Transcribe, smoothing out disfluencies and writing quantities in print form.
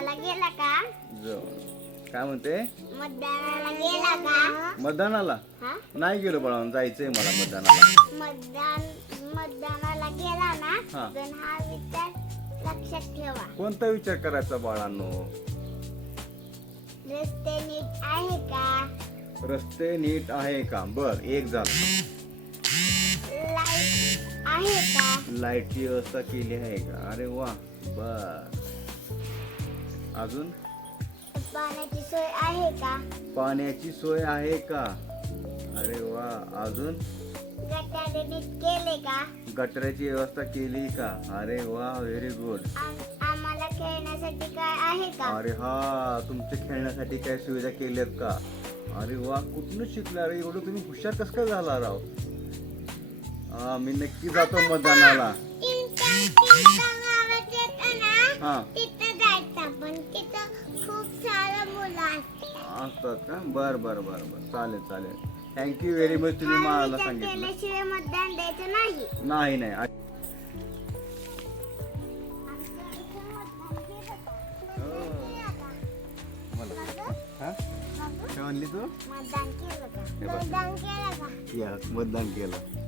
मतदानाला गेला का? काय म्हणते? मतदानाला गेला का? मतदानाला हा? नाही गेलो बाळा, जायचंय मला मतदानाला. मतदानाला गेला ना हा. तर हा विचार लक्षात ठेवा. कोणता विचार करायचा बाळांनो? रस्ते नीट आहे का? रस्ते नीट आहे का? बर, एक झालं. लाईट आहे का? लाईटची व्यवस्था केली आहे का? अरे वा, बर. अजून? पाण्याची सोय आहे का? पाण्याची सोय आहे का? अरे वा. अजून? गटारे नीट केले का? गटाराची व्यवस्था केली का? अरे वा, व्हेरी गुड. आम्हाला खेळण्यासाठी काय आहे का? अरे हा, तुमच्या खेळण्यासाठी काय सुविधा केल्यात का? अरे वा, कुठून शिकला रे? एवढं तुम्ही हुशार कसं काय झाला राव? हा, मी नक्की जातो मतदानाला. हा, तिथं जायचं पण तिथं खूप सारा मुलं असतात का? बर बर बर बर, चालेल चालेल. थँक्यू व्हेरी मच, तुम्ही मला सांगितलं. केल्याशिवाय मतदान द्यायचं नाही. नाही नाही. हा? काय म्हणली तू? मतदान केलं का? हे बघ. मतदान केलं का? यस, मतदान केलं.